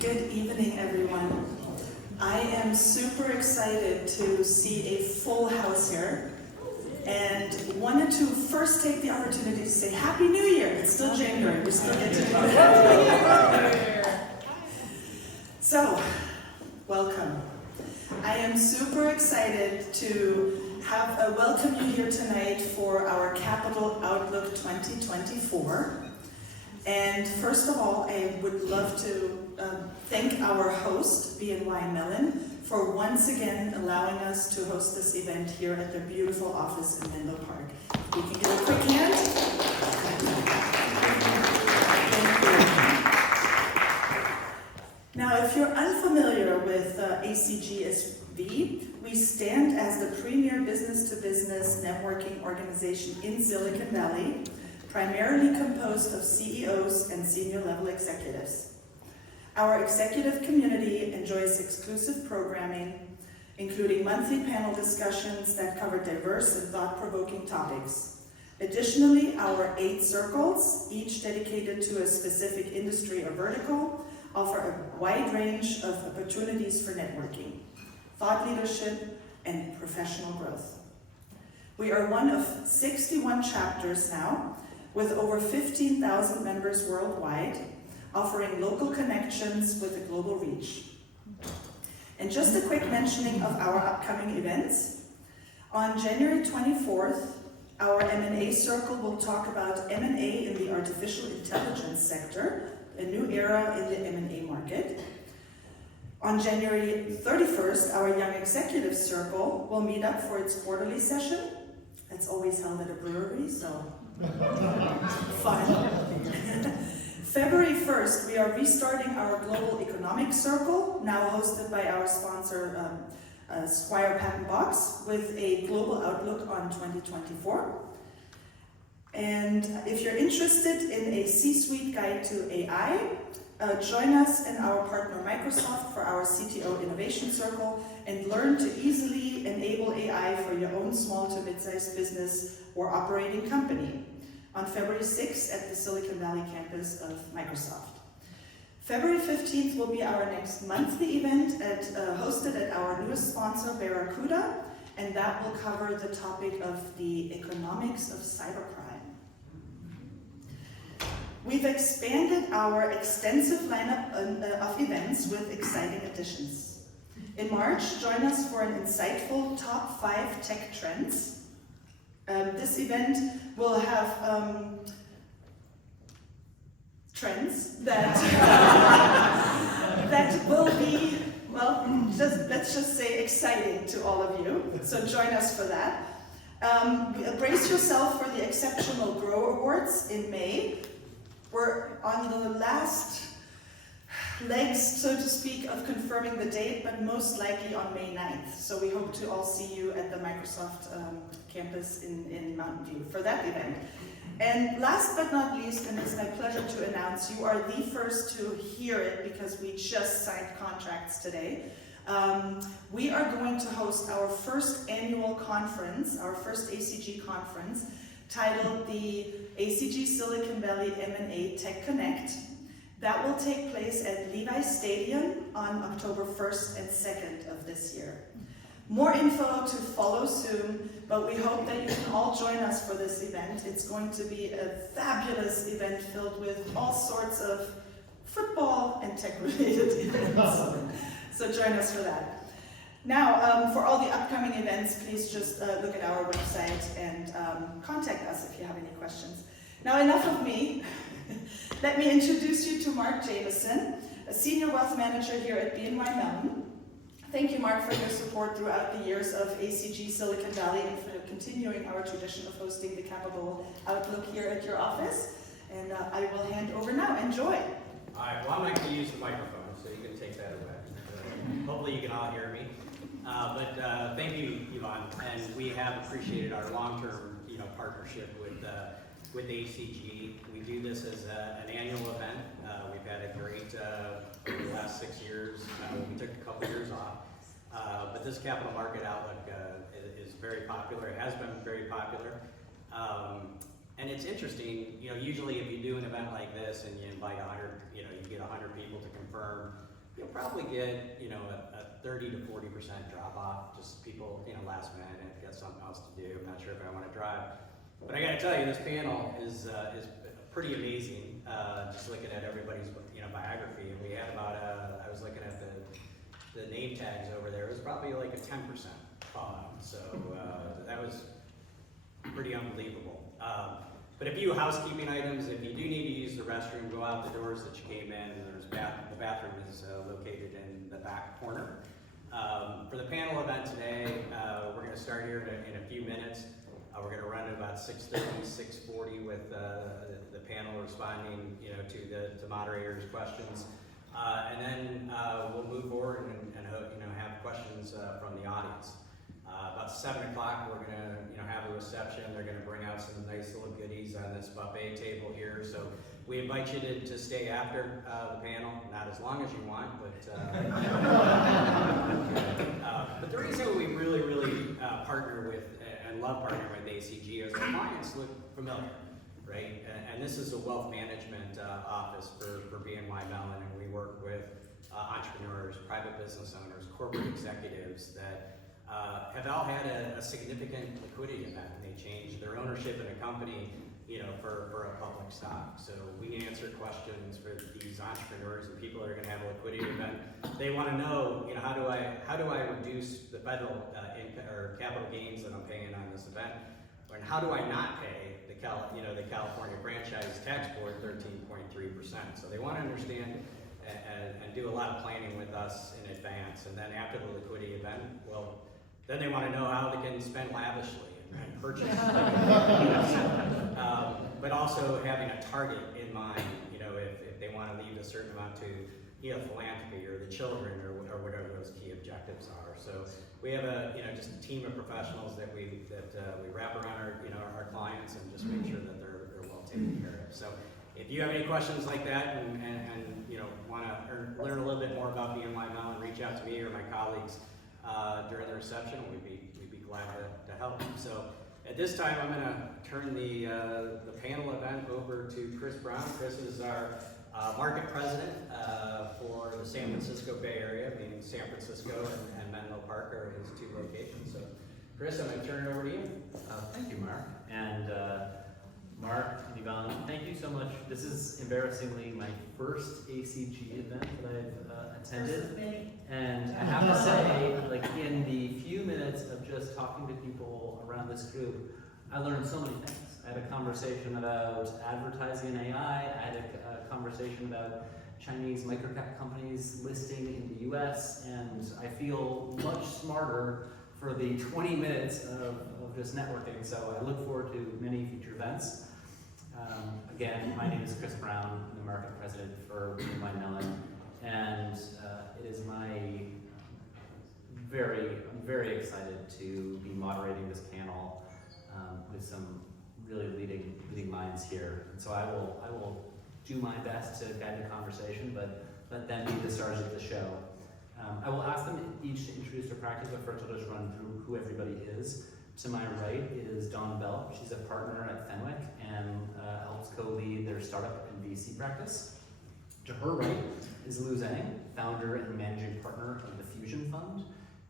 Good evening, everyone. I am super excited to see a full house here and wanted to first take the opportunity to say Happy New Year. It's still January, we still get to do it. So, welcome. I am super excited to welcome you here tonight for our Capital Outlook 2024. And first of all, I would love to thank our host, BNY Mellon, for once again allowing us to host this event here at their beautiful office in Menlo Park. We can give a quick hand. Now, if you're unfamiliar with ACGSV, we stand as the premier business-to-business networking organization in Silicon Valley, primarily composed of CEOs and senior-level executives. Our executive community enjoys exclusive programming, including monthly panel discussions that cover diverse and thought-provoking topics. Additionally, our 8 circles, each dedicated to a specific industry or vertical, offer a wide range of opportunities for networking, thought leadership, and professional growth. We are one of 61 chapters now, with over 15,000 members worldwide, offering local connections with a global reach. And just a quick mentioning of our upcoming events. On January 24th, our M&A Circle will talk about M&A in the artificial intelligence sector, a new era in the M&A market. On January 31st, our Young Executive Circle will meet up for its quarterly session. It's always held at a brewery, so fun. February 1st, we are restarting our Global Economic Circle, now hosted by our sponsor, Squire Patton Box, with a global outlook on 2024. And if you're interested in a C-suite guide to AI, join us and our partner Microsoft for our CTO Innovation Circle and learn to easily enable AI for your own small to mid-sized business or operating company on February 6th at the Silicon Valley campus of Microsoft. February 15th will be our next monthly event hosted at our newest sponsor, Barracuda, and that will cover the topic of the economics of cybercrime. We've expanded our extensive lineup of events with exciting additions. In March, join us for an insightful top 5 tech trends. This event will have trends that that will be, well, let's just say exciting to all of you. So join us for that. Brace yourself for the Exceptional Grow Awards in May. We're on the last legs, so to speak, of confirming the date, but most likely on May 9th. So we hope to all see you at the Microsoft campus in Mountain View for that event. And last but not least, and it's my pleasure to announce, you are the first to hear it because we just signed contracts today. We are going to host our first annual conference, our first ACG conference, titled the ACG Silicon Valley M&A Tech Connect. That will take place at Levi Stadium on October 1st and 2nd of this year. More info to follow soon, but we hope that you can all join us for this event. It's going to be a fabulous event filled with all sorts of football and tech-related events. So join us for that. Now, for all the upcoming events, please just look at our website and contact us if you have any questions. Now, enough of me. Let me introduce you to Mark Jameson, a senior wealth manager here at BNY Mellon. Thank you, Mark, for your support throughout the years of ACG Silicon Valley and for continuing our tradition of hosting the Capital Outlook here at your office. And I will hand over now. Enjoy. All right, well, I'm not going to use the microphone, so you can take that away. Hopefully you can all hear me. But thank you, Yvonne, and we have appreciated our long-term partnership with ACG. We do this as an annual event. We've had a great over the last 6 years. We took a couple years off. But this Capital Market Outlook is very popular. It has been very popular. And it's interesting, usually if you do an event like this and you invite 100, you get 100 people to confirm you'll probably get, you know, a 30 to 40% drop off, just people, you know, last minute, I've got something else to do, I'm not sure if I want to drive. But I gotta tell you, this panel is pretty amazing, just looking at everybody's, you know, biography, and we had about, I was looking at the name tags over there, it was probably like a 10% fallout, so that was pretty unbelievable. But a few housekeeping items: if you do need to use the restroom, go out the doors that you came in. There's the bathroom is located in the back corner. For the panel event today, we're going to start here in a few minutes. We're going to run at about 6:30, 6:40 with the panel responding, you know, to moderators' questions, and then we'll move forward and you know, have questions from the audience. About 7 o'clock, we're going to, you know, have a reception. They're going to bring out some nice little goodies on this buffet table here. So we invite you to stay after the panel, not as long as you want, but the reason we really partner with and love partnering with ACG is our clients look familiar, right? And this is a wealth management office for BNY Mellon, and we work with entrepreneurs, private business owners, corporate executives that have all had a significant liquidity event, and they changed their ownership in a company, you know, for a public stock. So we answer questions for these entrepreneurs and people that are going to have a liquidity event. They want to know, you know, how do I reduce the federal income or capital gains that I'm paying on this event, and how do I not pay the California Franchise Tax Board 13.3%? So they want to understand and do a lot of planning with us in advance, and then after the liquidity event, well, then they want to know how they can spend lavishly and purchase, but also having a target in mind. You know, if they want to leave a certain amount to, you know, philanthropy or the children or whatever those key objectives are. So we have just a team of professionals that we wrap around our clients and just make sure that they're well taken care of. So if you have any questions like that and you know, want to learn a little bit more about BNY Mellon, reach out to me or my colleagues during the reception. We'd be glad to help. So at this time, I'm going to turn the panel event over to Chris Brown. Chris is our market president for the San Francisco Bay Area, meaning San Francisco and Menlo Park are his two locations. So Chris, I'm going to turn it over to you. Thank you, Mark. And Mark and Yvonne, thank you so much. This is embarrassingly my first ACG event that I've attended. And I have to say, like, in the few minutes of just talking to people around this group, I learned so many things. I had a conversation about advertising and AI. I had a conversation about Chinese microcap companies listing in the US, and I feel much smarter for the 20 minutes of just networking. So I look forward to many future events. Again, my name is Chris Brown. I'm the market president for BNY Mellon, and it is I'm very excited to be moderating this panel with some really leading minds here. And so I will do my best to guide the conversation, but let them be the stars of the show. I will ask them each to introduce their practice, but first I'll just run through who everybody is. To my right is Dawn Bell. She's a partner at Fenwick and helps co-lead their startup and VC practice. To her right is Lou Zhang, founder and managing partner of the Fusion Fund.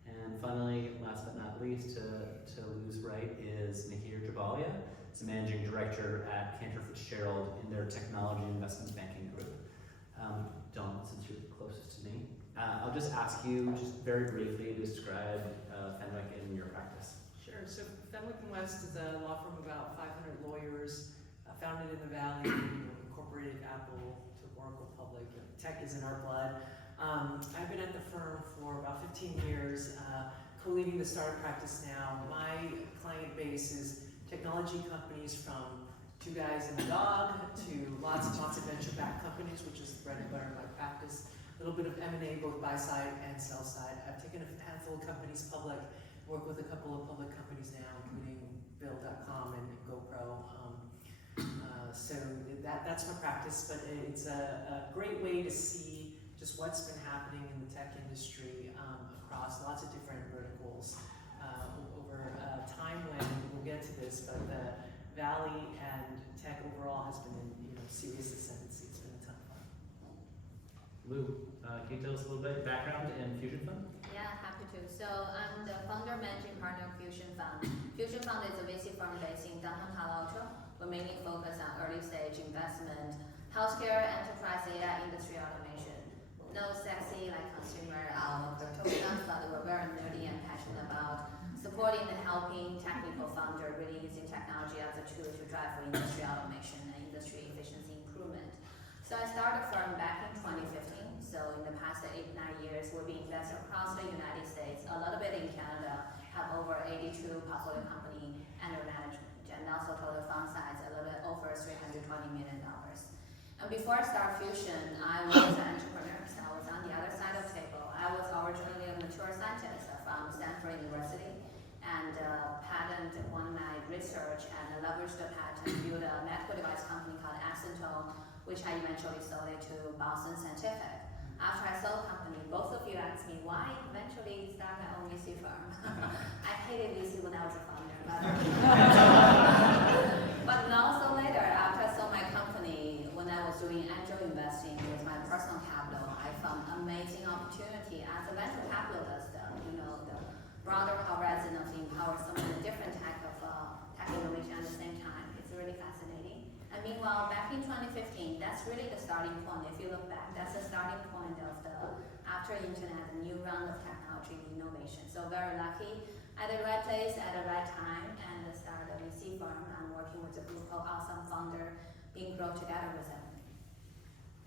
And finally, last but not least, to Lou's right is Nahir Jabalia. He's a managing director at Cantor Fitzgerald in their technology investment banking group. Dawn, since you're closest to me, I'll just ask you just very briefly to describe Fenwick in your practice. Sure. So Fenwick & West is a law firm of about 500 lawyers, founded in the Valley, incorporated Apple to Oracle Public. Tech is in our blood. I've been at the firm for about 15 years, co-leading the startup practice now. My client base is technology companies from two guys and a dog to lots and lots of venture-backed companies, which is the bread and butter of my practice. A little bit of M&A, both buy side and sell side. I've taken a handful of companies public, work with a couple of public companies now, including Bill.com and GoPro. So that's my practice, but it's a great way to see just what's been happening in the tech industry across lots of different verticals over time when we'll get to this, but the Valley and tech overall has been in serious ascendancy. It's been a ton of fun. Lou, can you tell us a little bit background in Fusion Fund? Yeah, happy to. So I'm the founder managing partner of Fusion Fund. Fusion Fund is a VC firm based in downtown Palo Alto. We mainly focus on early stage investment, healthcare, enterprise data, industry automation. No sexy like consumer crypto stuff, but we're very nerdy and passionate about supporting and helping technical founder really using technology as a tool to drive for industry automation and industry efficiency improvement. So I started the firm back in 2015. So in the past 8-9 years, we've been invested across the United States, a little bit in Canada, have over 82 portfolio company under management, and also total fund size a little bit over $320 million. And before I started Fusion, I was an entrepreneur, so I was on the other side of the table. I was originally a mature scientist from Stanford University, and patent won my research and leveraged the patent, built a medical device company called Acetone, which I eventually sold it to Boston Scientific. After I sold the company, both of you asked me why eventually start my own VC firm. I hated VC when I was a founder, but also later, after I sold my company, when I was doing angel investing with my personal capital, I found amazing opportunity as a venture capitalist, the broader horizon of empower so many different type of tech innovation at the same time. It's really fascinating. And meanwhile, back in 2015, that's really the starting point. If you look back, that's the starting point of the after internet, the new round of technology innovation. So very lucky, at the right place, at the right time, and start a VC firm. I'm working with a group of awesome founder, being grown together with them.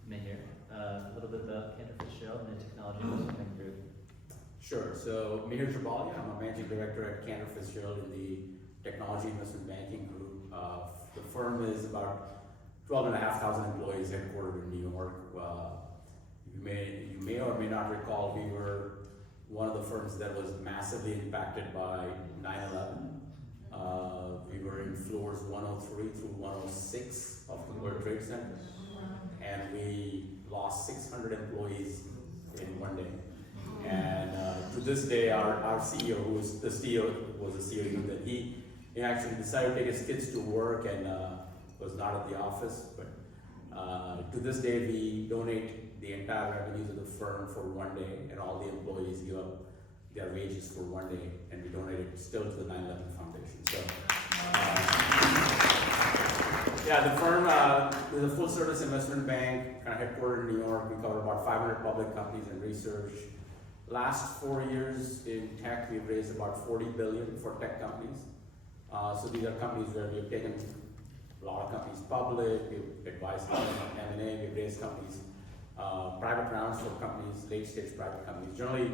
Mihir, a little bit about Cantor Fitzgerald and the Technology Investment Group. Sure. So Mihir Jabali, I'm a managing director at Cantor Fitzgerald in the Technology Investment Banking Group. The firm is about 12,500 employees headquartered in New York. You may or may not recall we were one of the firms that was massively impacted by 9/11. We were in floors 103 through 106 of the World Trade Center, and we lost 600 employees in one day. And to this day, our CEO, who was the CEO, that he actually decided to take his kids to work and was not at the office. But to this day, we donate the entire revenues of the firm for one day, and all the employees give up their wages for one day, and we donate it still to the 9/11 Foundation. So, yeah, the firm is a full-service investment bank, kind of headquartered in New York. We cover about 500 public companies and research. Last 4 years in tech, we've raised about $40 billion for tech companies. So these are companies where we've taken a lot of companies public, we've advised on M&A, we've raised companies, private rounds for companies, late-stage private companies. Generally,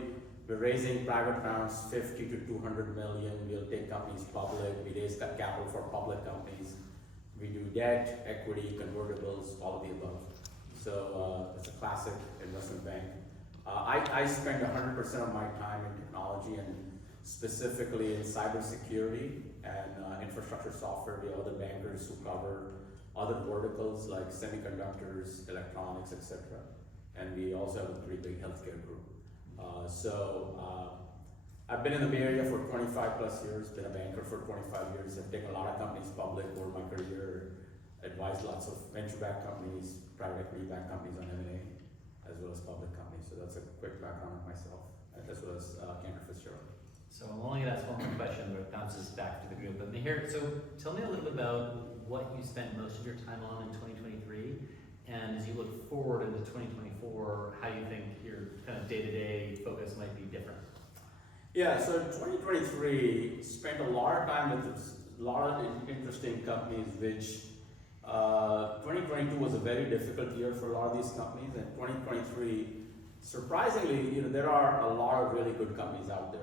we're raising private rounds 50 to 200 million. We'll take companies public. We raise capital for public companies. We do debt, equity, convertibles, all of the above. So it's a classic investment bank. I spend 100% of my time in technology, and specifically in cybersecurity and infrastructure software. We have other bankers who cover other verticals like semiconductors, electronics, etc. And we also have a pretty big healthcare group. I've been in the Bay Area for 25 plus years, been a banker for 25 years. I've taken a lot of companies public over my career, advised lots of venture-backed companies, private equity-backed companies on M&A, as well as public companies. So that's a quick background of myself, as well as Cantor Fitzgerald. So I'm only going to ask one more question, but it bounces back to the group. But Mihir, so tell me a little bit about what you spent most of your time on in 2023, and as you look forward into 2024, how you think your kind of day-to-day focus might be different. Yeah, so 2023 spent a lot of time with a lot of interesting companies, which 2022 was a very difficult year for a lot of these companies, and 2023, surprisingly, there are a lot of really good companies out there.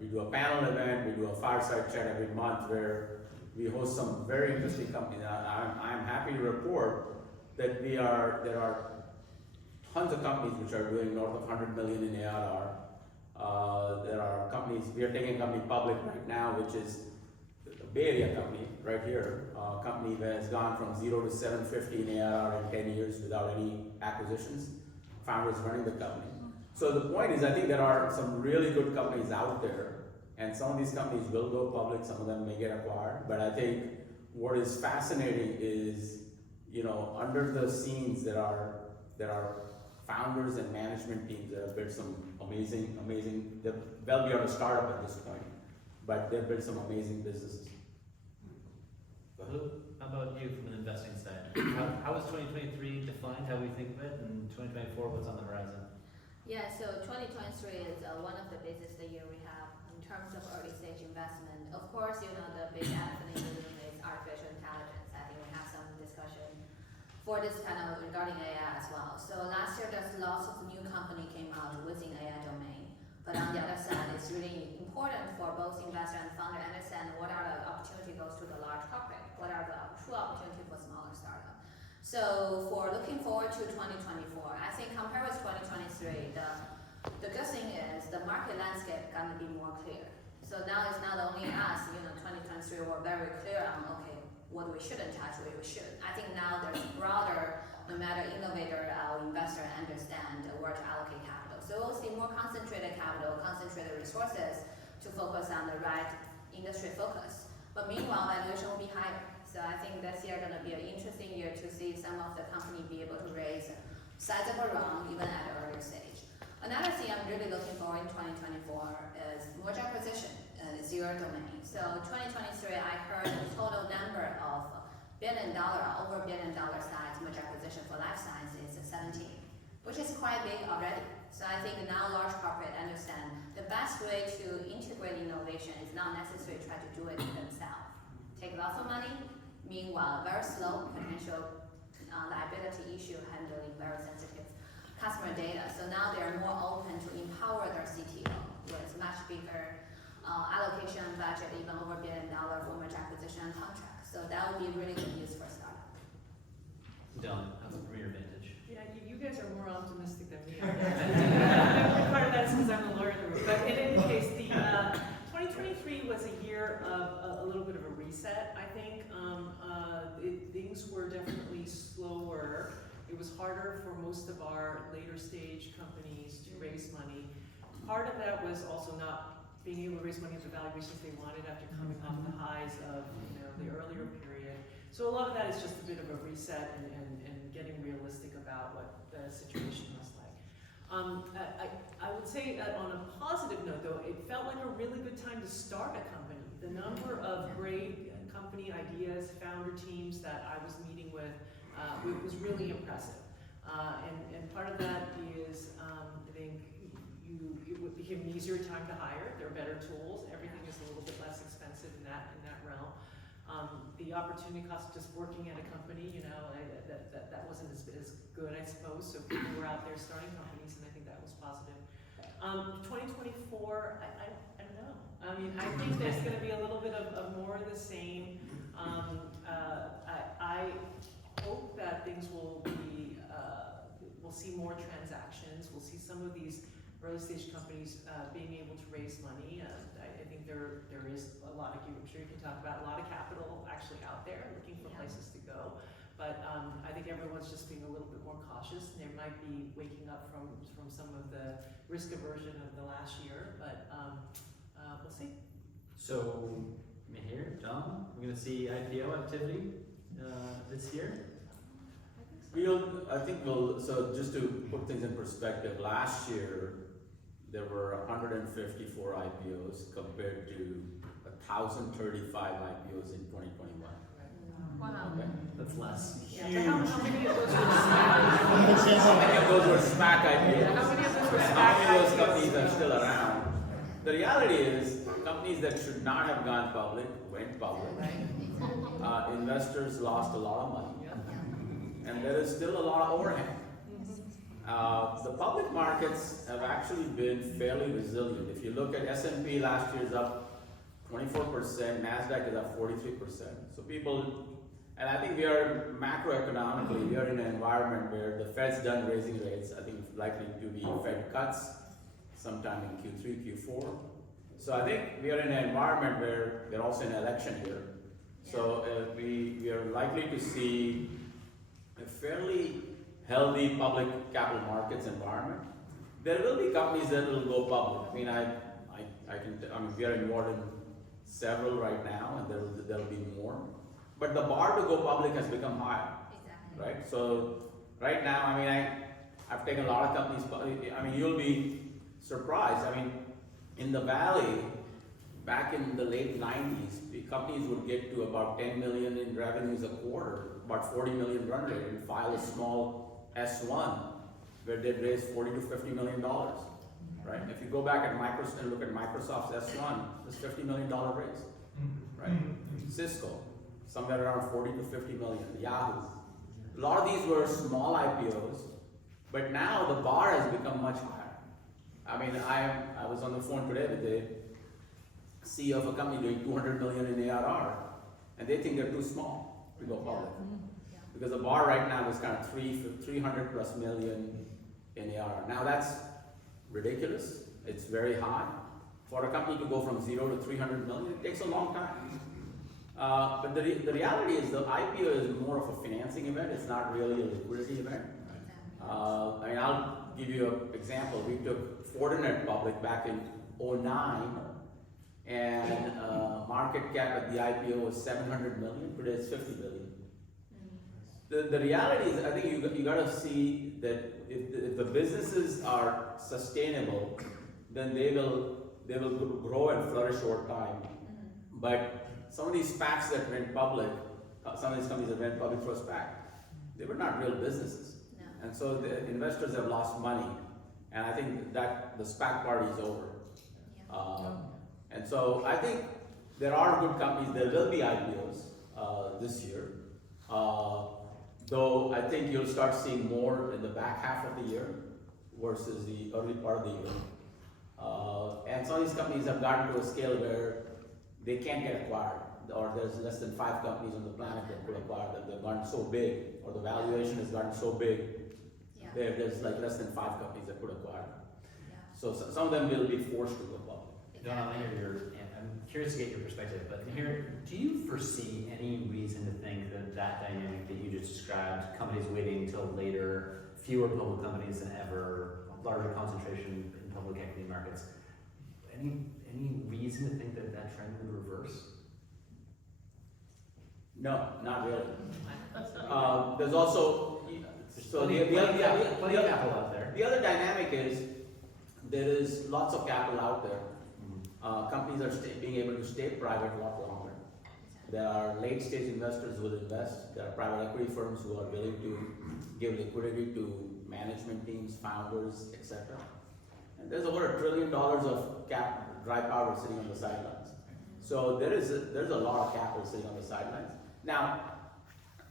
We do a panel event, we do a fireside chat every month where we host some very interesting companies. I'm happy to report that there are tons of companies which are doing north of 100 million in ARR. There are companies, we are taking a company public right now, which is a Bay Area company right here. A company that has gone from 0 to 750 in ARR in 10 years without any acquisitions. Founders running the company. So the point is, I think there are some really good companies out there, and some of these companies will go public, some of them may get acquired, but I think what is fascinating is under the scenes there are founders and management teams that have built some amazing, they're well beyond a startup at this point, but they've built some amazing businesses. How about you from an investing side? How was 2023 defined, how we think of it, and 2024, what's on the horizon? Yeah, so 2023 is one of the busiest year we have in terms of early stage investment. Of course, the big elephant in the room is artificial intelligence. I think we have some discussion for this kind of regarding AI as well. So last year, there's lots of new company came out within AI domain. But on the other side, it's really important for both investor and founder to understand what are the opportunity goes to the large corporate, what are the true opportunity for smaller startup. So for looking forward to 2024, I think compared with 2023, the good thing is the market landscape gonna be more clear. So now it's not only us, 2023 we're very clear on, okay, what we shouldn't touch, what we should. I think now there's broader, no matter innovator or investor understand where to allocate capital. So we'll see more concentrated capital, concentrated resources to focus on the right industry focus. But meanwhile, valuation will be higher. So I think this year gonna be an interesting year to see some of the company be able to raise sizable round even at an earlier stage. Another thing I'm really looking for in 2024 is merger acquisition, zero domain. So 2023, I heard the total number of over $1 billion size merger acquisition for life science is 17, which is quite big already. So I think now large corporate understand the best way to integrate innovation is not necessarily try to do it themselves. Take lots of money, meanwhile very slow potential liability issue handling very sensitive customer data. So now they are more open to empower their CTO with much bigger allocation budget, even over $1 billion for merger acquisition and contract. So that would be really good news for startup. Dylan, from your vintage. Yeah, you guys are more optimistic than me. Part of that is because I'm the lawyer in the room. But in any case, the 2023 was a year of a little bit of a reset, I think. Things were definitely slower. It was harder for most of our later stage companies to raise money. Part of that was also not being able to raise money at the valuations they wanted after coming off the highs of the earlier period. So a lot of that is just a bit of a reset and getting realistic about what the situation was like. I would say that on a positive note though, it felt like a really good time to start a company. The number of great company ideas, founder teams that I was meeting with was really impressive. And part of that is, I think it became an easier time to hire. There are better tools. Everything is a little bit less expensive in that realm. The opportunity cost of just working at a company, that wasn't as good, I suppose. So people were out there starting companies, and I think that was positive. 2024, I don't know. I mean, I think there's going to be a little bit of more of the same. I hope that things will be, we'll see more transactions. We'll see some of these early stage companies being able to raise money. I think there is a lot of, I'm sure you can talk about, a lot of capital actually out there looking for places to go. But I think everyone's just being a little bit more cautious, and they might be waking up from some of the risk aversion of the last year, but we'll see. So, here, John, we're going to see IPO activity this year? So just to put things in perspective, last year there were 154 IPOs compared to 1,035 IPOs in 2021. Wow. Okay. That's less. Yeah, so how many of those were How many of those were SPAC IPOs? Yeah, how many of those were How many of those SPAC companies IPOs? are still around? The reality is, companies that should not have gone public went public. Investors lost a lot of money, and there is still a lot of overhang. The public markets have actually been fairly resilient. If you look at S&P last year is up 24%, NASDAQ is up 43%. So people, and I think we are macroeconomically, we are in an environment where the Fed's done raising rates. I think it's likely to be Fed cuts sometime in Q3, Q4. So I think we are in an environment where we're also in an election year. So we are likely to see a fairly healthy public capital markets environment. There will be companies that will go public. I mean, we are involved in several right now, and there will be more. But the bar to go public has become higher. Exactly. right? So right now, I mean, I've taken a lot of companies, I mean, you'll be surprised. I mean, in the valley, back in the late 90s, the companies would get to about 10 million in revenues a quarter, about 40 million run rate, and file a small S1 where they'd raise 40 to 50 million dollars, right? If you go back at Microsoft and look at Microsoft's S1, it's $50 million raise, right? Cisco, somewhere around 40 to 50 million. Yahoo. A lot of these were small IPOs, but now the bar has become much higher. I mean, I was on the phone today with the CEO of a company doing 200 million in ARR, and they think they're too small to go public. Because the bar right now is kind of 300 plus million in ARR. Now that's ridiculous. It's very high. For a company to go from 0 to 300 million, it takes a long time. But the reality is the IPO is more of a financing event. It's not really a liquidity event. I mean, I'll give you an example. We took Fortinet public back in 2009, and market cap at the IPO was 700 million. Today it's 50 billion. The reality is, I think you got to see that if the businesses are sustainable, then they will grow and flourish over time. But some of these SPACs that went public, some of these companies that went public through a SPAC, they were not real businesses. No. And so the investors have lost money. And I think that the SPAC party is over. Yeah. And so I think there are good companies. There will be IPOs this year. Though I think you'll start seeing more in the back half of the year versus the early part of the year. And some of these companies have gotten to a scale where they can't get acquired, or there's less than 5 companies on the planet that could acquire them. They've gotten so big, or the valuation has gotten so big, Yeah. there's like less than 5 companies that could acquire them. Yeah. So some of them will be forced to go public. Don, I'm curious to get your perspective, but here, do you foresee any reason to think that that dynamic that you just described, companies waiting until later, fewer public companies than ever, larger concentration in public equity markets, any reason to think that that trend would reverse? No, not really. There's also, so plenty of capital out there. The other dynamic is there is lots of capital out there. Companies are being able to stay private a lot longer. There are late stage investors who will invest. There are private equity firms who are willing to give liquidity to management teams, founders, etc. And there's over $1 trillion of dry powder sitting on the sidelines. So there's a lot of capital sitting on the sidelines. Now,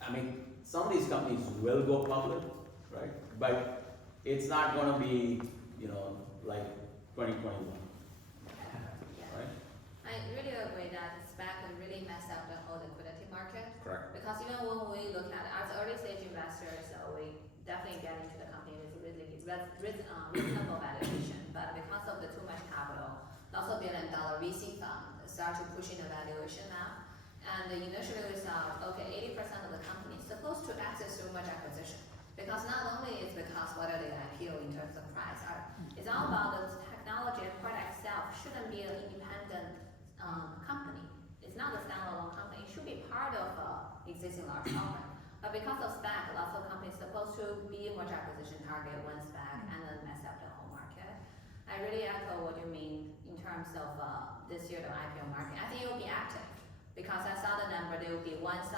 I mean, some of these companies will go public, right? But it's not going to be, like 2021. I really agree that SPAC really messed up the whole liquidity market. Correct. Because even when we look at as early stage investors, we definitely get into the company with really reasonable valuation. But because of the too much capital, lots of $1 billion VC fund start to pushing the valuation up. And initially we thought, okay, 80% of the company is supposed to access so much acquisition. Because not only is because what are they IPO in terms of price, it's all about the technology and product itself shouldn't be an independent company. It's not a standalone company. It should be part of existing large company. But because of SPAC, lots of companies supposed to be a much acquisition target one SPAC and then mess up the whole market. I really echo what you mean in terms of this year the IPO market. I think it will be active because I saw the number. There will be 1,500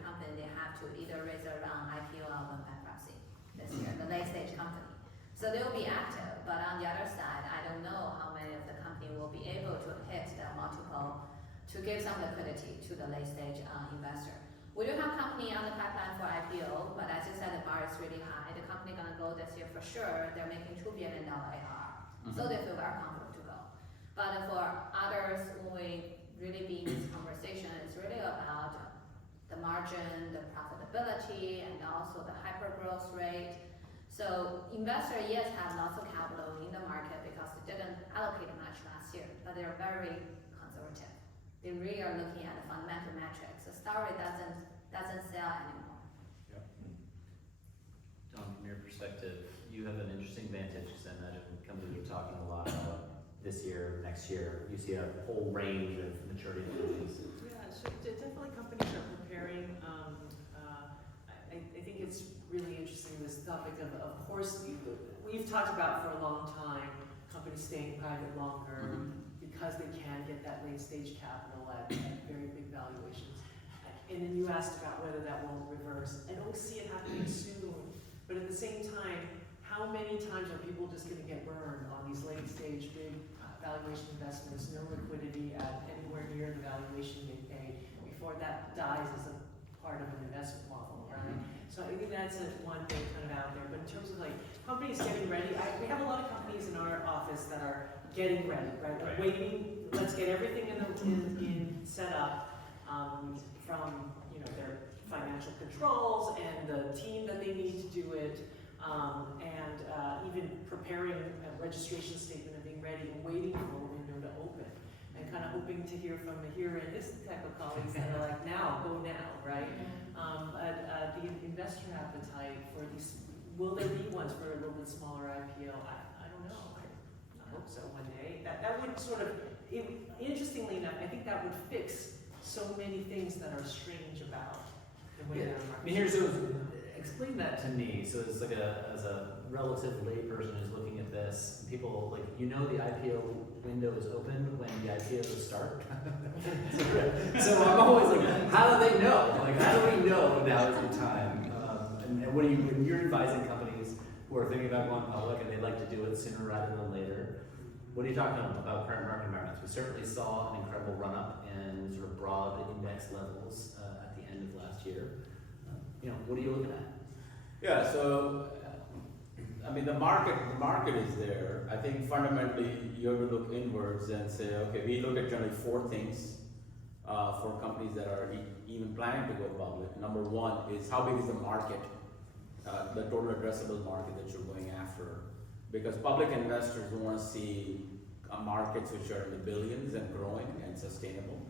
companies they have to either raise a round, IPO, or go bankruptcy this year. The late stage company. So they will be active. But on the other side, I don't know how many of the company will be able to hit the multiple to give some liquidity to the late stage investor. We do have company on the pipeline for IPO, but as you said, the bar is really high. The company gonna go this year for sure. They're making $2 billion ARR, so they feel very comfortable to go. But for others, when we really be in this conversation, it's really about the margin, the profitability, and also the hyper growth rate. So investors, yes, have lots of capital in the market because they didn't allocate much last year, but they're very conservative. They really are looking at the fundamental metrics. The story doesn't sell anymore. Yep. Don, from your perspective, you have an interesting vantage because I imagine companies are talking a lot about this year, next year. You see a whole range of maturity of companies. Yeah, so definitely companies are preparing. I talked about for a long time, companies staying private longer because they can get that late stage capital at very big valuations. And then you asked about whether that won't reverse. I don't see it happening soon, but at the same time, how many times are people just gonna get burned on these late stage big valuation investments, no liquidity at anywhere near the valuation they pay before that dies as a part of an investment model, right? So I think that's one thing kind of out there, but in terms of like companies getting ready, we have a lot of companies in our office that are getting ready, right? Like waiting, let's get everything in set up, from, you know, their financial controls and the team that they need to do it, and even preparing a registration statement and being ready and waiting for a window to open, and kind of hoping to hear from here and this type of colleagues that are like, now, go now, right? The investor appetite for these, will there be ones for a little bit smaller IPO? I don't know. I hope so one day. That would sort of, interestingly enough, I think that would fix so many things that are strange about the way that our I mean, here's explain that to me. So as like as a relative layperson who's looking at this, people like, you know, the IPO window is open when the IPOs start. So I'm always like, how do they know? Like, how do we know now is the time? And when you're advising companies who are thinking about going public and they'd like to do it sooner rather than later, what are you talking about current market environments? We certainly saw an incredible run-up in sort of broad index levels at the end of last year. You know, what are you looking at? Yeah, so, I mean, the market is there. I think fundamentally you have to look inwards and say, okay, we look at generally 4 things for companies that are even planning to go public. Number 1 is how big is the market, the total addressable market that you're going after. Because public investors want to see markets which are in the billions and growing and sustainable.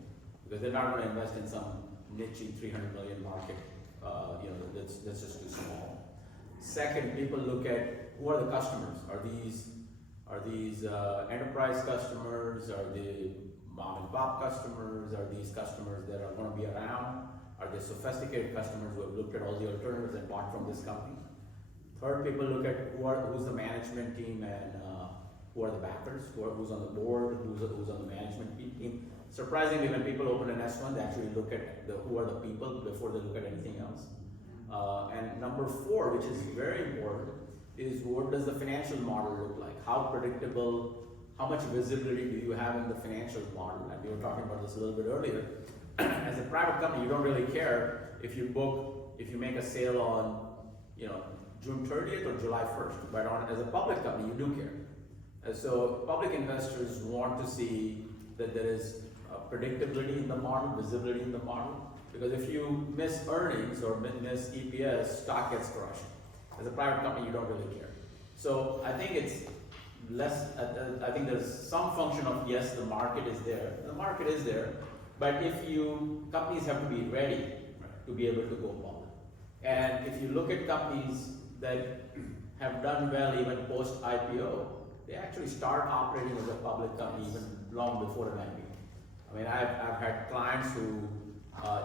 Because they're not going to invest in some niche 300 million market, you know, that's just too small. Second, people look at who are the customers. Are these enterprise customers? Are they mom and pop customers? Are these customers that are going to be around? Are they sophisticated customers who have looked at all the alternatives and bought from this company? Third, people look at who's the management team and who are the backers, who's on the board, who's on the management team. Surprisingly, when people open an S1, they actually look at who are the people before they look at anything else. And number 4, which is very important, is what does the financial model look like? How predictable, how much visibility do you have in the financial model? And we were talking about this a little bit earlier. As a private company, you don't really care if you make a sale on, you know, June 30th or July 1st, but as a public company, you do care. And so public investors want to see that there is predictability in the model, visibility in the model, because if you miss earnings or miss EPS, stock gets crushed. As a private company, you don't really care. So I think it's less, I think there's some function of, yes, the market is there. The market is there, but companies have to be ready to be able to go public. And if you look at companies that have done well even post IPO, they actually start operating as a public company even long before an IPO. I mean, I've had clients who,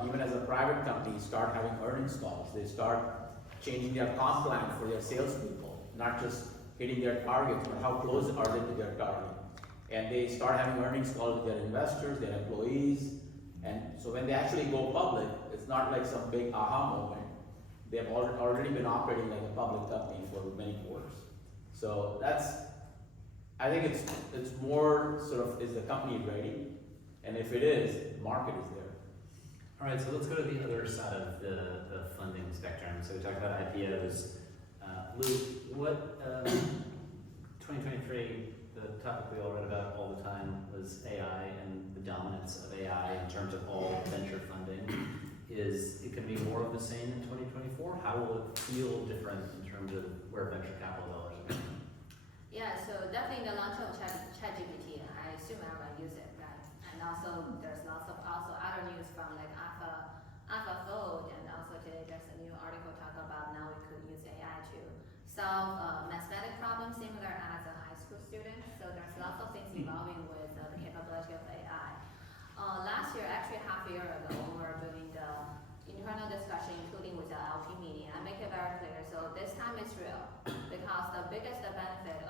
even as a private company, start having earnings calls. They start changing their comp plan for their salespeople, not just hitting their targets, but how close are they to their target. And they start having earnings calls with their investors, their employees. And so when they actually go public, it's not like some big aha moment. They have already been operating like a public company for many quarters. So I think it's more sort of, is the company ready? And if it is, the market is there. All right, so let's go to the other side of the funding spectrum. So we talked about IPOs. Luke, what 2023, the topic we all read about all the time was AI and the dominance of AI in terms of all venture funding. It can be more of the same in 2024? How will it feel different in terms of where venture capital dollars are going? Yeah, so definitely the launch of ChatGPT, I assume everyone use it, right? And also there's lots of other news from like AlphaFold, and also today there's a new article talk about now we could use AI to solve mathematical problems similar as a high school student. So there's lots of things evolving with the capability of AI. Last year, actually half a year ago, we were doing the internal discussion, including with the LP meeting. I make it very clear. So this time it's real, because the biggest benefit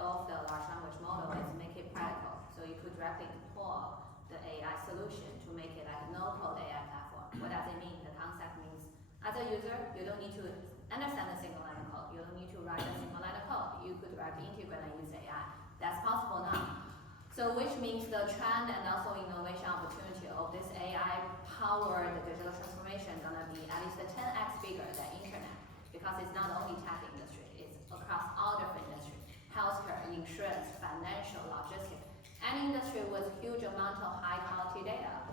user, you don't need to understand a single line of code. You don't need to write a single line of code. You could directly integrate and use AI. That's possible now. So which means the trend and also innovation opportunity of this AI-powered digital transformation is gonna be at least 10x bigger than internet, because it's not only tech industry, it's across all different industries: healthcare, insurance, financial, logistics. Any industry with huge amount of high-quality data,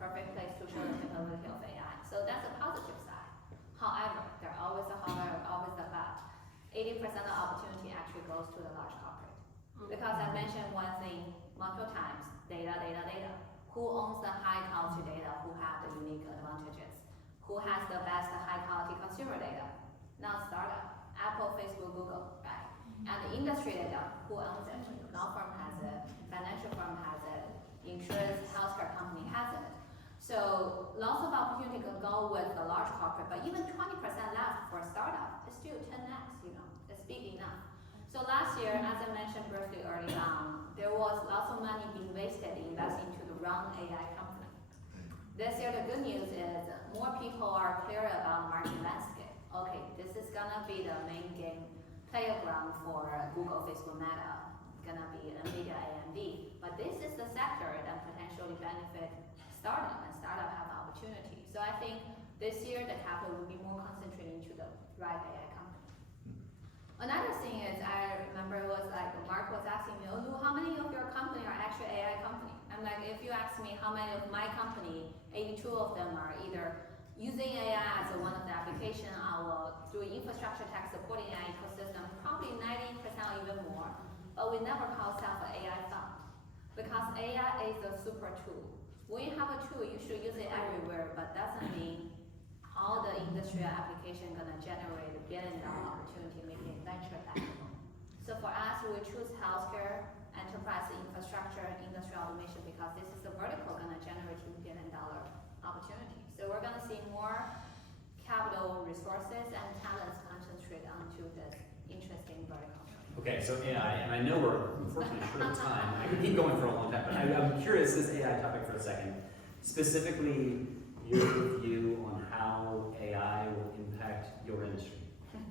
perfect place to show the capability of AI. So that's a positive side. However, there are always a however, always a but. 80% of the opportunity actually goes to the large corporate. Because I mentioned one thing multiple times: data, data, data. Who owns the high-quality data? Who have the unique advantages? Who has the best high-quality consumer data? Not startup. Apple, Facebook, Google, right? And the industry data, who owns it? Law firm has it, financial firm has it, insurance, healthcare company has it. So lots of opportunity can go with the large corporate, but even 20% left for a startup is still 10x, it's big enough. So last year, as I mentioned briefly early on, there was lots of money being wasted investing into the wrong AI company. This year, the good news is more people are clear about market landscape. Okay, this is gonna be the main game playground for Google, Facebook, Meta, gonna be NVIDIA, AMD. But this is the sector that potentially benefit startup, and startup have opportunity. So I think this year the capital will be more concentrated into the right AI company. Another thing is, I remember it was like Mark was asking me, Lu, how many of your company are actually AI company? I'm like, if you ask me how many of my company, 82 of them are either using AI as one of the application, or doing infrastructure tech supporting AI ecosystem, probably 90% or even more. But we never call ourselves an AI fund, because AI is a super tool. When you have a tool, you should use it everywhere, but doesn't mean all the industrial application gonna generate a $1 billion opportunity, making venture backable. So for us, we choose healthcare, enterprise infrastructure, industrial automation, because this is the vertical gonna generate $2 billion opportunity. So we're gonna see more capital resources and talents concentrate onto this interesting vertical. Okay, so AI, and I know we're unfortunately short of time. I could keep going for a long time, but I'm curious, this AI topic for a second. Specifically, your view on how AI will impact your industry.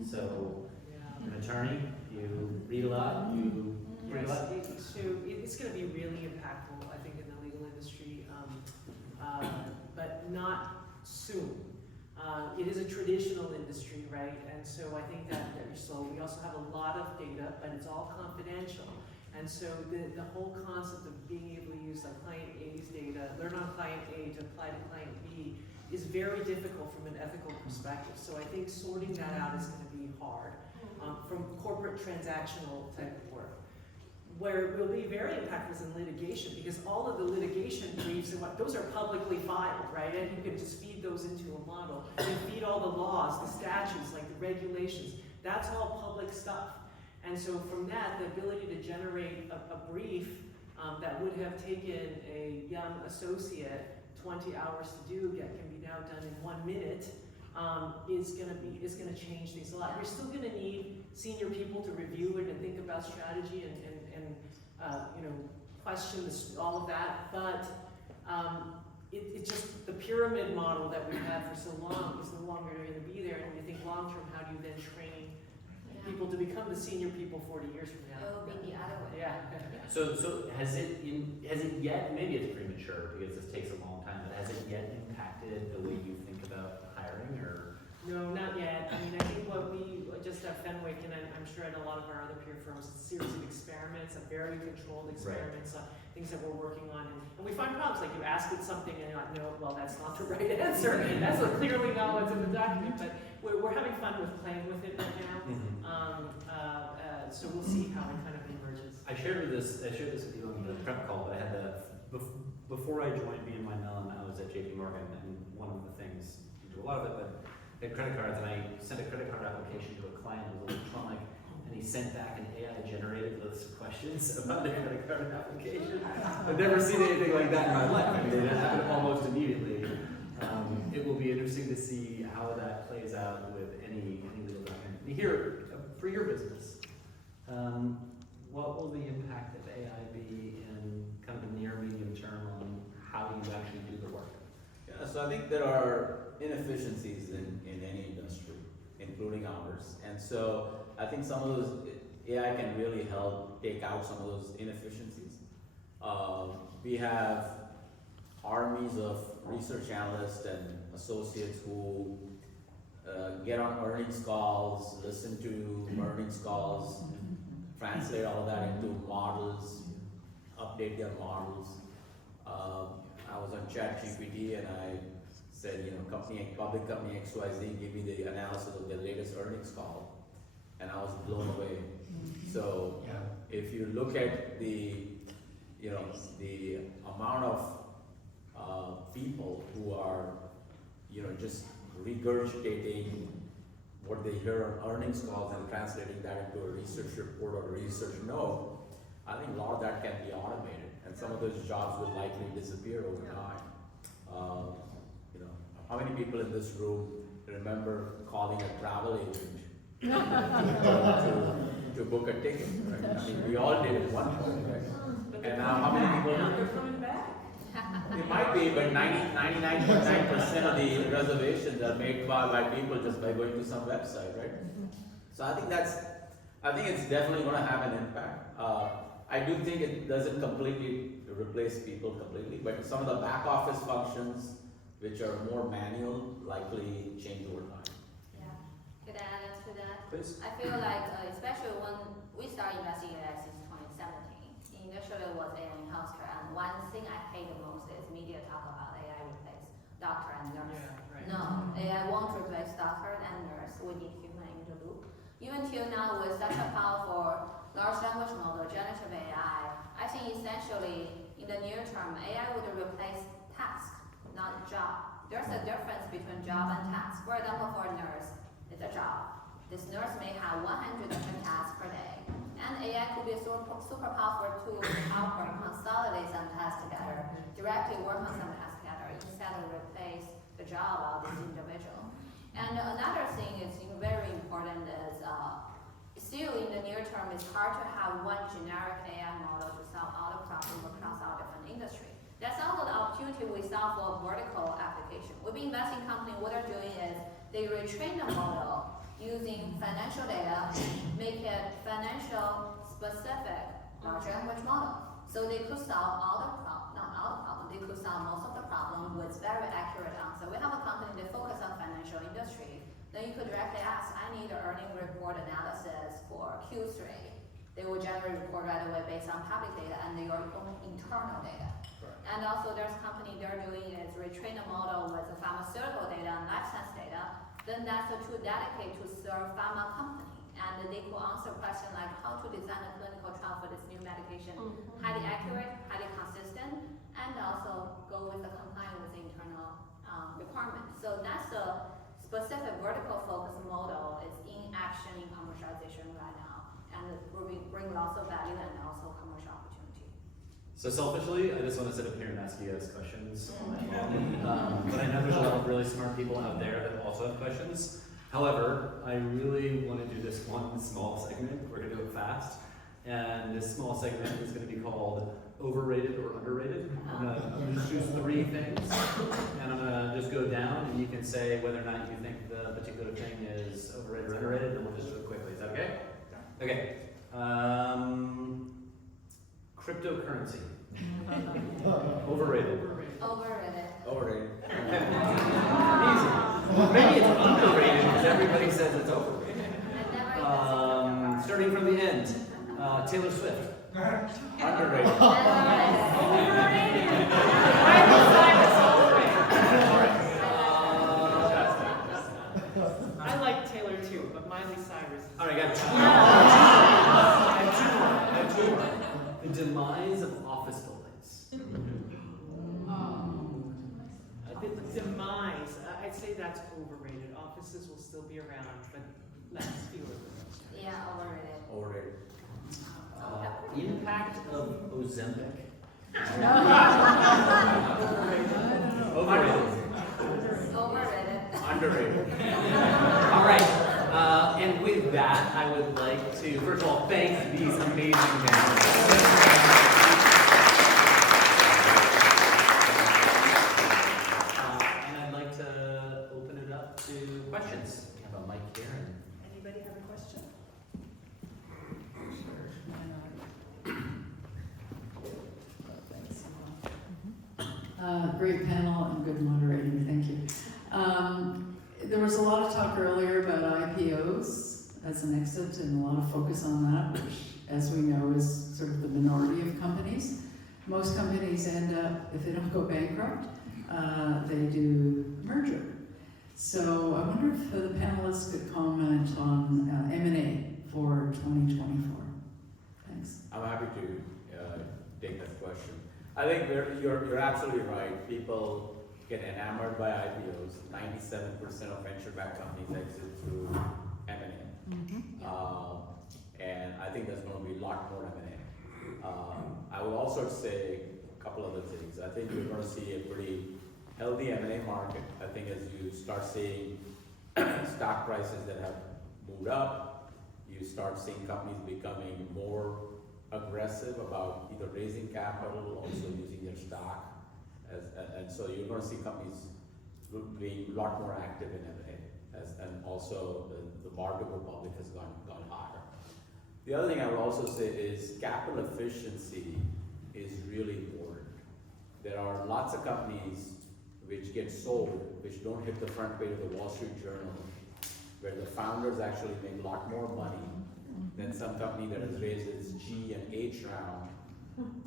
So, you're an attorney, you read a lot, you read a lot? So it's going to be really impactful, I think, in the legal industry, but not soon. It is a traditional industry, right? And so I think that you're slow. We also have a lot of data, but it's all confidential. And so the whole concept of being able to use like client A's data, learn on client A to apply to client B, is very difficult from an ethical perspective. So I think sorting that out is going to be hard from corporate transactional type of work. Where it will be very impactful is in litigation, because all of the litigation briefs and those are publicly filed, right? And you can just feed those into a model and feed all the laws, the statutes, like the regulations. That's all public stuff. And so from that, the ability to generate a brief that would have taken a young associate 20 hours to do can be now done in 1 minute is going to change things a lot. You're still going to need senior people to review it and think about strategy and question all of that. But it's just the pyramid model that we've had for so long is no longer going to be there. And when you think long term, how do you then train people to become the senior people 40 years from now? It will be the other way. Yeah. So has it yet? Maybe it's premature because this takes a long time. But has it yet impacted the way you think about hiring, or? No, not yet. I mean, I think what we just at Fenwick, and I'm sure at a lot of our other peer firms, it's a series of experiments, a very controlled experiments, things that we're working on. And we find problems, like you ask it something and you're like, no, well, that's not the right answer. That's clearly not what's in the document. But we're having fun with playing with it right now. So we'll see how it kind of emerges. I shared this with you on the prep call, but I had before I joined BNY Mellon, I was at JP Morgan, and one of the things, you do a lot of it, but I had credit cards, and I sent a credit card application to a client who was electronic, and he sent back an AI-generated list of questions about the credit card application. I've never seen anything like that in my life. I mean, it happened almost immediately. It will be interesting to see how that plays out with any legal document. Here, for your business, what will the impact of AI be in kind of the near medium term on how you actually do the work? Yeah, So I think there are inefficiencies in any industry, including ours. And so I think some of those, AI can really help take out some of those inefficiencies. We have armies of research analysts and associates who get on earnings calls, listen to earnings calls, translate all of that into models, update their models. I was on ChatGPT and I said, public company XYZ, give me the analysis of the latest earnings call, and I was blown away. So if you look at the amount of people who are, just regurgitating what they hear on earnings calls and translating that into a research report or a research note, I think a lot of that can be automated, and some of those jobs will likely disappear over time. How many people in this room remember calling a travel agent to book a ticket? Right? I mean, we all did at one point, right? And now, how many people? Now they're coming back. It might be, but 99.9% of the reservations are made by people just by going to some website, right? So I think it's definitely going to have an impact. I do think it doesn't completely replace people completely, but some of the back office functions, which are more manual, likely change over time. Yeah. Could I add to that? Please. I feel like, especially when we started investing in AI since 2017, initially it was AI in healthcare, and one thing I hate the most is media talk about AI replace doctor and nurse. Yeah, right. No, AI won't replace doctor and nurse. We need human in the loop. Even till now, with such a powerful large language model, generative AI, I think essentially in the near term, AI would replace task, not job. There's a difference between job and task. For example, for a nurse, it's a job. This nurse may have 100 different tasks per day, and AI could be a super powerful tool to help her consolidate some tasks together, directly work on some tasks together, instead of replace the job of this individual. And another thing is very important is still in the near term, it's hard to have one generic AI model to solve all the problems across all different industries. That's also the opportunity we saw for vertical application. We've been investing company, what they're doing is they retrain the model using financial data, make it financial specific large language model. So they could solve all the problems, not all the problems, they could solve most of the problems with very accurate answer. We have a company that focus on financial industry. Then you could directly ask, I need an earning report analysis for Q3. They will generate a report right away based on public data and your own internal data. Correct. And also there's company they're doing is retrain a model with the pharmaceutical data and life science data. Then that's a tool dedicated to serve pharma company. And they could answer questions like how to design a clinical trial for this new medication. Highly accurate, highly consistent, and also go with the compliance with the internal requirements. So that's a specific vertical focus model is in action in commercialization right now, and it will bring lots of value and also commercial opportunity. So selfishly, I just want to sit up here and ask you guys questions all night long. But I know there's a lot of really smart people out there that also have questions. However, I really want to do this one small segment. We're going to do it fast. And this small segment is going to be called overrated or underrated. I'm going to just choose 3 things, and I'm going to just go down, and you can say whether or not you think the particular thing is overrated or underrated, and we'll just do it quickly. Is that okay? Okay. Cryptocurrency. Overrated. Overrated. Overrated. Easy. Maybe it's underrated because everybody says it's overrated. I've never Starting from the end, Taylor Swift. Underrated. I like Taylor too, but Miley Cyrus. All right, got 2 more. I have 2 more. The demise of office buildings. Demise. I'd say that's overrated. Offices will still be around, but less fewer. Yeah, overrated. Overrated. Impact of Ozempic. Overrated. Overrated. Underrated. All right, and with that, I would like to, first of all, thank these amazing panelists. great panel and good moderating, thank you. There was a lot of talk earlier about IPOs as an exit and a lot of focus on that, which, as we know, is sort of the minority of companies. Most companies end up, if they don't go bankrupt, they do merger. So I wonder if the panelists could comment on M&A for 2024. Thanks. I'm happy to take that question. I think you're absolutely right. People get enamored by IPOs. 97% of venture-backed companies exit through M&A. And I think there's going to be a lot more M&A. I would also say a couple other things. I think you're going to see a pretty healthy M&A market. I think as you start seeing stock prices that have moved up, you start seeing companies becoming more aggressive about either raising capital, also using their stock. And so you're going to see companies being a lot more active in M&A, and also the bar to go public has gone higher. The other thing I would also say is capital efficiency is really important. There are lots of companies which get sold, which don't hit the front page of the Wall Street Journal, where the founders actually make a lot more money than some company that has raised its G and H round,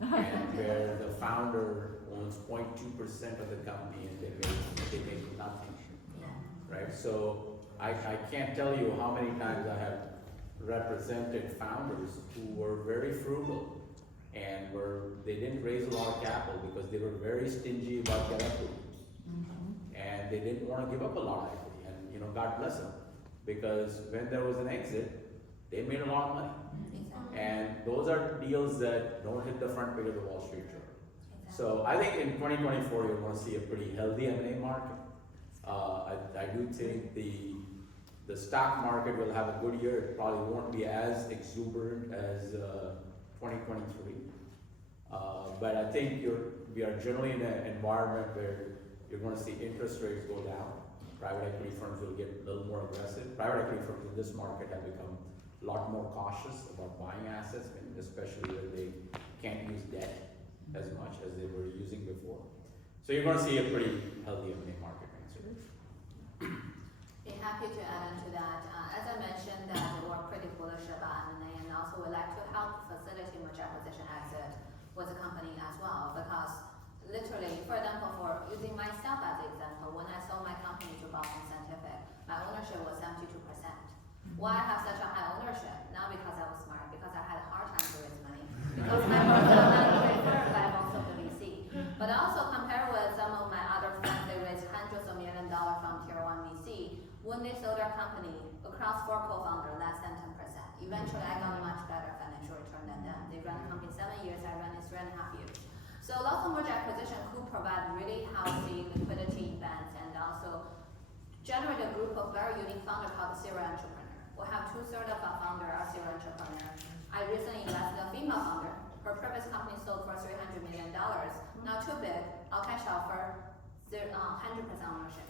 and where the founder owns 0.2% of the company and they make nothing, right? So I can't tell you how many times I have represented founders who were very frugal and they didn't raise a lot of capital because they were very stingy about their equity. And they didn't want to give up a lot of equity, and God bless them, because when there was an exit, they made a lot of money. And those are deals that don't hit the front page of the Wall Street Journal. So I think in 2024, you're going to see a pretty healthy M&A market. I do think the stock market will have a good year. It probably won't be as exuberant as 2023. But I think we are generally in an environment where you're going to see interest rates go down. Private equity firms will get a little more aggressive. Private equity firms in this market have become a lot more cautious about buying assets, and especially when they can't use debt as much as they were using before. So you're going to see a pretty healthy M&A market. Be happy to add into that. As I mentioned, that we're pretty bullish about M&A, and also we like to help facilitate merger acquisition exit with the company as well, because literally, for example, for using myself as an example, when I sold my company to Boston Scientific, my ownership was 72%. Why I have such a high ownership? Not because I was smart, because I had a hard time to raise money, because my portfolio was not preferred by most of the VC. But also compare with some of my other friends, they raised hundreds of $millions from Tier 1 VC. When they sold their company, across 4 co-founders, less than 10%. Eventually, I got a much better financial return than them. They ran the company 7 years, I ran it 3.5 years. So lots of merger acquisition could provide really healthy liquidity events and also generate a group of very unique founders called the serial entrepreneur. We have 2/3 of our founders are serial entrepreneur. I recently invested in a female founder. Her previous company sold for $300 million. Not too big, all cash offer, 100% ownership.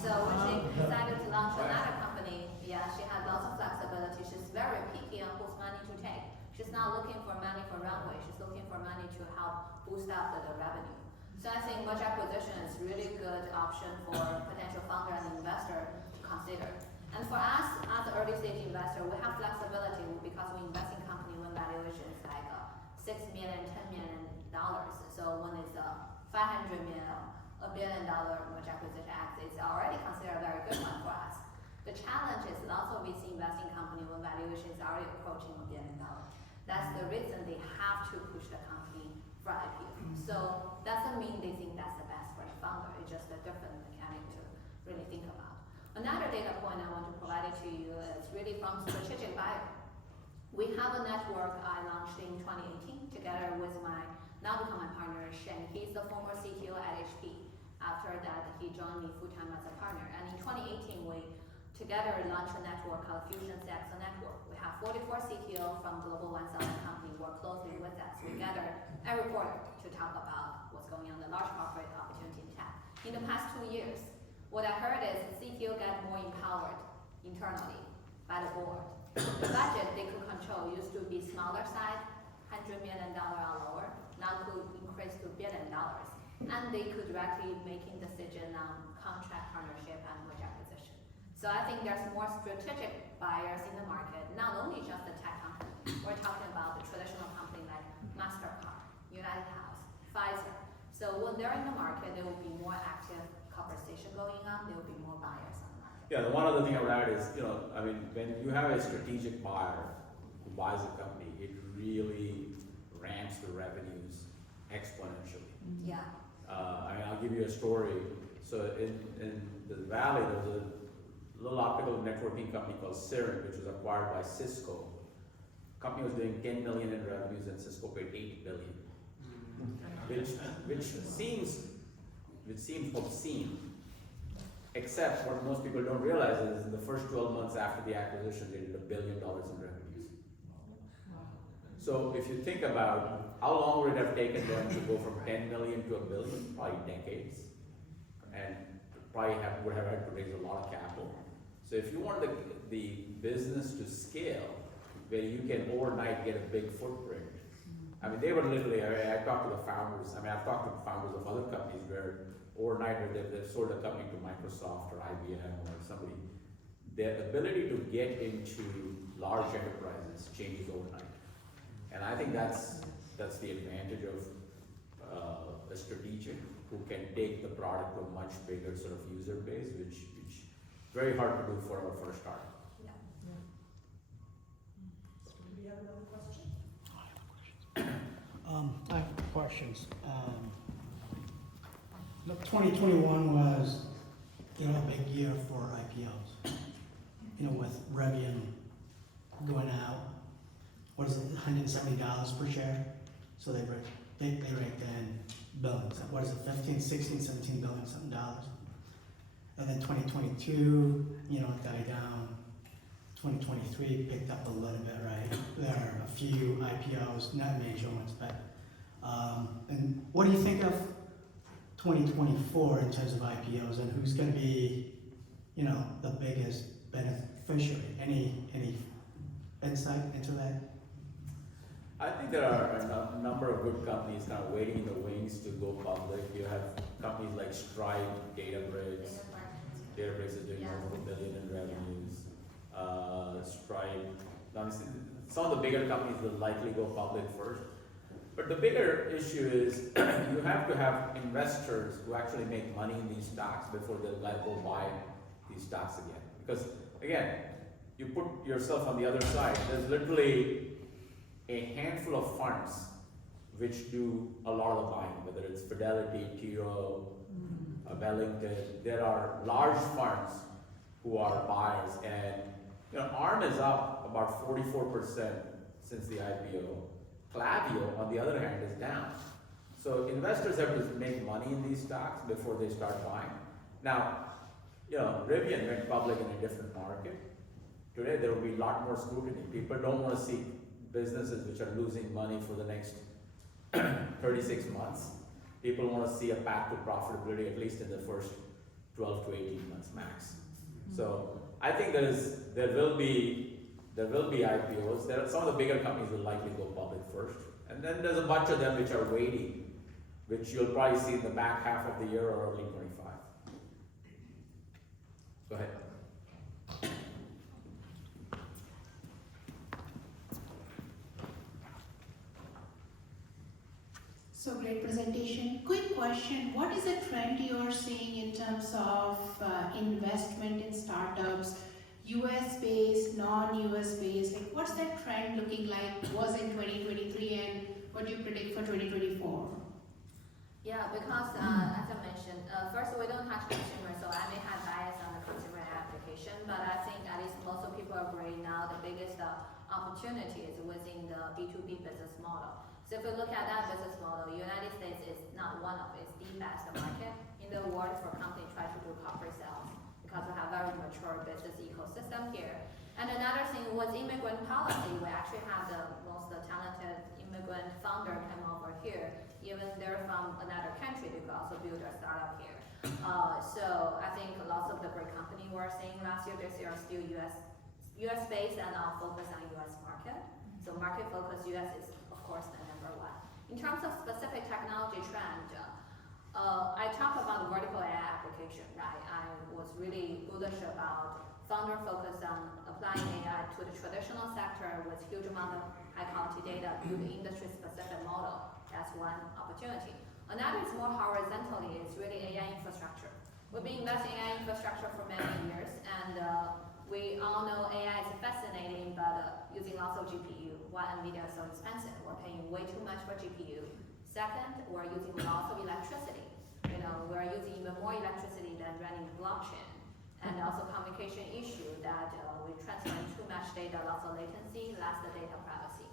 So when she decided to launch another company, she had lots of flexibility. She's very picky on whose money to take. She's not looking for money for runway. She's looking for money to help boost up the revenue. So I think merger acquisition is really good option for potential founder and investor to consider. And for us, as an early stage investor, we have flexibility because we invest in company when valuation is like $6 million, $10 million. So when it's $500 million, $1 billion merger acquisition exit, it's already considered a very good one for us. The challenge is lots of VC investing company when valuation is already approaching $1 billion. That's the reason they have to push the company for IPO. So doesn't mean they think that's the best for the founder. It's just a different mechanic to really think about. Another data point I want to provide it to you is really from strategic buyer. We have a network I launched in 2018 together with my now become my partner, Shen. He's the former CTO at HP. After that, he joined me full-time as a partner. And in 2018, we together launched a network called Fusion CX Network. We have 44 CTO from Global 1,000 company work closely with us. We gather every quarter to talk about what's going on in the large corporate opportunity in tech. In the past 2 years, what I heard is CTO got more empowered internally by the board. The budget they could control used to be smaller size, $100 million or lower, now could increase to $1 billion. and they could directly making decision on contract partnership and merge acquisition. So I think there's more strategic buyers in the market, not only just the tech company. We're talking about the traditional company like MasterCard, United Health, Pfizer. So when they're in the market, there will be more active conversation going on. There will be more buyers on the market. Yeah, the one other thing I would add is, I mean, when you have a strategic buyer who buys a company, it really ramps the revenues exponentially. Yeah. I mean, I'll give you a story. So in the Valley, there was a little optical networking company called Siren, which was acquired by Cisco. The company was doing 10 million in revenues and Cisco paid 8 billion. Which seems obscene. Except what most people don't realize is in the first 12 months after the acquisition, they did $1 billion in revenues. So if you think about how long would it have taken them to go from 10 million to $1 billion, probably decades, and probably would have had to raise a lot of capital. So if you want the business to scale, where you can overnight get a big footprint, I mean, they were literally, I talked to the founders, I've talked to the founders of other companies where overnight they've sold a company to Microsoft or IBM or somebody. Their ability to get into large enterprises changes overnight. And I think that's the advantage of a strategic who can take the product to a much bigger sort of user base, which is very hard to do for a startup. Yeah. Do we have another question? I have questions. Look, 2021 was, a big year for IPOs. With Rivian going out, what is it, $170 per share? So they raked in billions. What is it, 15, 16, 17 billion something dollars? And then 2022, it died down. 2023 picked up a little bit, right? There are a few IPOs, not major ones, but and what do you think of 2024 in terms of IPOs, and who's going to be, the biggest beneficiary? Any insight into that? I think there are a number of good companies kind of waiting in the wings to go public. You have companies like Stripe, Databricks. Databricks is doing over $1 billion in revenues. Stripe. Honestly, some of the bigger companies will likely go public first. But the bigger issue is you have to have investors who actually make money in these stocks before they'll go buy these stocks again. Because again, you put yourself on the other side. There's literally a handful of funds which do a lot of the buying, whether it's Fidelity, Tiro, Wellington. There are large funds who are buyers, and ARM is up about 44% since the IPO. Klaviyo, on the other hand, is down. So investors have to make money in these stocks before they start buying. Now, Rivian went public in a different market. Today there will be a lot more scrutiny. People don't want to see businesses which are losing money for the next 36 months. People want to see a path to profitability at least in the first 12 to 18 months max. So I think there will be IPOs. Some of the bigger companies will likely go public first, and then there's a bunch of them which are waiting, which you'll probably see in the back half of the year or early 25. Go ahead. So great presentation. Quick question, what is the trend you are seeing in terms of investment in startups, US based, non-US based? Like what's that trend looking like, was in 2023, and what do you predict for 2024? Yeah, because as I mentioned, first we don't touch consumer, so I may have bias on the consumer application, but I think at least most of people agree now the biggest opportunity is within the B2B business model. So if we look at that business model, United States is not one of it's the best market in the world for companies try to do corporate sales, because we have very mature business ecosystem here. And another thing was immigrant policy. We actually have the most talented immigrant founder come over here. Even they're from another country, they could also build a startup here. So I think lots of the great company we're seeing last year, this year are still US based and now focused on US market. So market focus US is of course the number one. In terms of specific technology trend, I talk about vertical AI application, right? I was really bullish about founder focus on applying AI to the traditional sector with huge amount of high quality data, build industry specific model. That's one opportunity. Another is more horizontally, it's really AI infrastructure. We've been investing in AI infrastructure for many years, and we all know AI is fascinating, but using lots of GPU. Why NVIDIA is so expensive? We're paying way too much for GPU. Second, we're using lots of electricity. We're using even more electricity than running blockchain. And also communication issue that we transfer too much data, lots of latency, less the data privacy.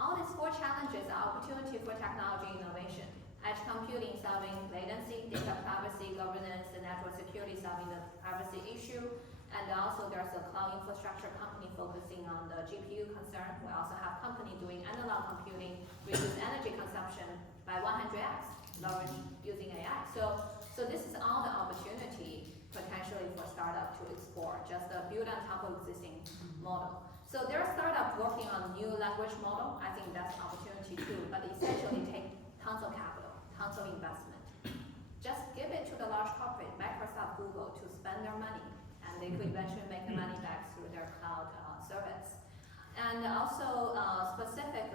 All these four challenges are opportunity for technology innovation. Edge computing solving latency, data privacy, governance, and network security solving the privacy issue. And also there's a cloud infrastructure company focusing on the GPU concern. We also have company doing analog computing, reduce energy consumption by 100x, leverage using AI. So this is all the opportunity potentially for startup to explore, just build on top of existing model. So there are startups working on new language model. I think that's an opportunity too, but essentially take tons of capital, tons of investment. Just give it to the large corporate, Microsoft, Google, to spend their money, and they could eventually make the money back through their cloud service. And also specific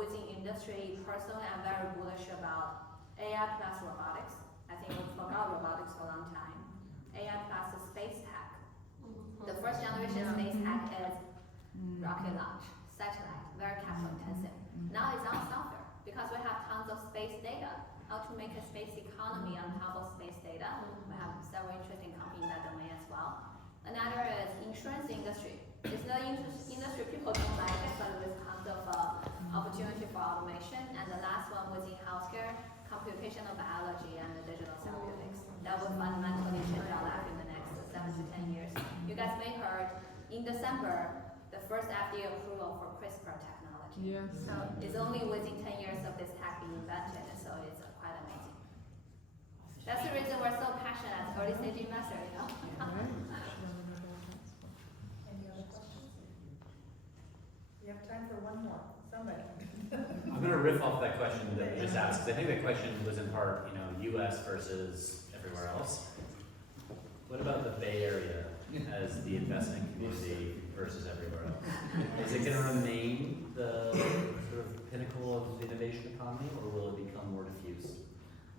within industry, personally, I'm very bullish about AI plus robotics. I think we forgot robotics for a long time. AI plus space tech. The first generation space tech is rocket launch, satellite, very capital intensive. Now it's on software because we have tons of space data. How to make a space economy on top of space data. We have several interesting companies in that domain as well. Another is insurance industry. It's the industry people don't like it, but with tons of opportunity for automation. And the last one was in healthcare, computational biology and digital therapeutics. That will fundamentally change our life in the next 7 to 10 years. You guys may heard in December, the first FDA approval for CRISPR technology. Yes. So it's only within 10 years of this tech being invented, so it's quite amazing. That's the reason we're so passionate as early stage investor, Any other questions? We have time for one more. Somebody. I'm going to riff off that question that we just asked, because I think that question was in part, U.S. versus everywhere else. What about the Bay Area as the investment community versus everywhere else? Is it going to remain the sort of pinnacle of the innovation economy, or will it become more diffuse?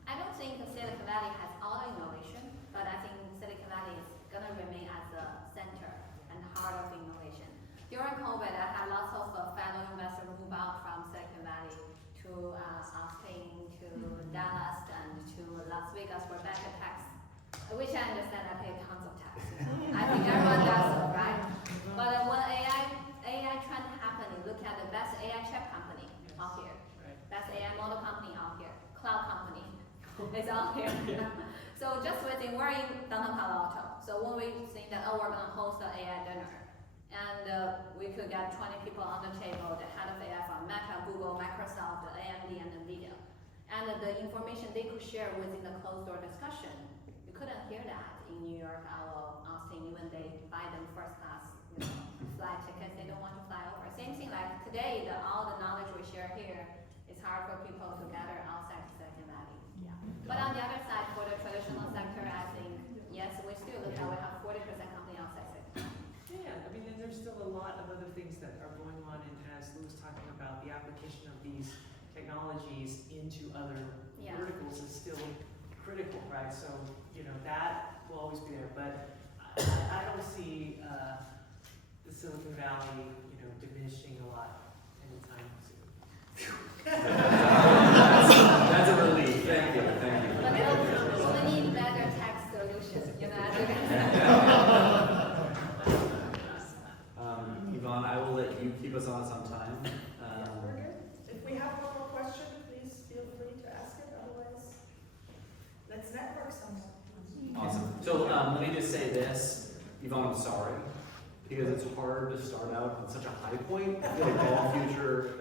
I don't think the Silicon Valley has all the innovation, but I think Silicon Valley is going to remain as the center and heart of innovation. During COVID, I had lots of fellow investors move out from Silicon Valley to Austin, to Dallas, and to Las Vegas for better tax, which I understand I pay tons of tax. I think everyone does so, right? But when AI trend happening, look at the best AI chip company out here, best AI model company out here, cloud company is out here. So just within, we're in downtown Palo Alto. So when we think that, we're gonna host an AI dinner, and we could get 20 people on the table, the head of AI from Meta, Google, Microsoft, AMD, and NVIDIA. And the information they could share within the closed door discussion, you couldn't hear that in New York or Austin, even they buy them first class flight tickets, they don't want to fly over. Same thing like today, all the knowledge we share here, it's hard for people to gather outside Silicon Valley. Yeah. But on the other side, for the traditional sector, I think, yes, we still look at, we have 40% company outside Silicon Valley. Yeah, I mean, and there's still a lot of other things that are going on, and as Lou was talking about, the application of these technologies into other verticals is still critical, right? So, that will always be there, but I don't see the Silicon Valley, diminishing a lot anytime soon. That's a relief. Thank you. But we need better tax solutions, Yvonne, I will let you keep us on time. We're good. If we have one more question, please feel free to ask it. Otherwise, let's network somehow. Awesome. So let me just say this, Yvonne, I'm sorry, because it's hard to start out at such a high point. I feel like all future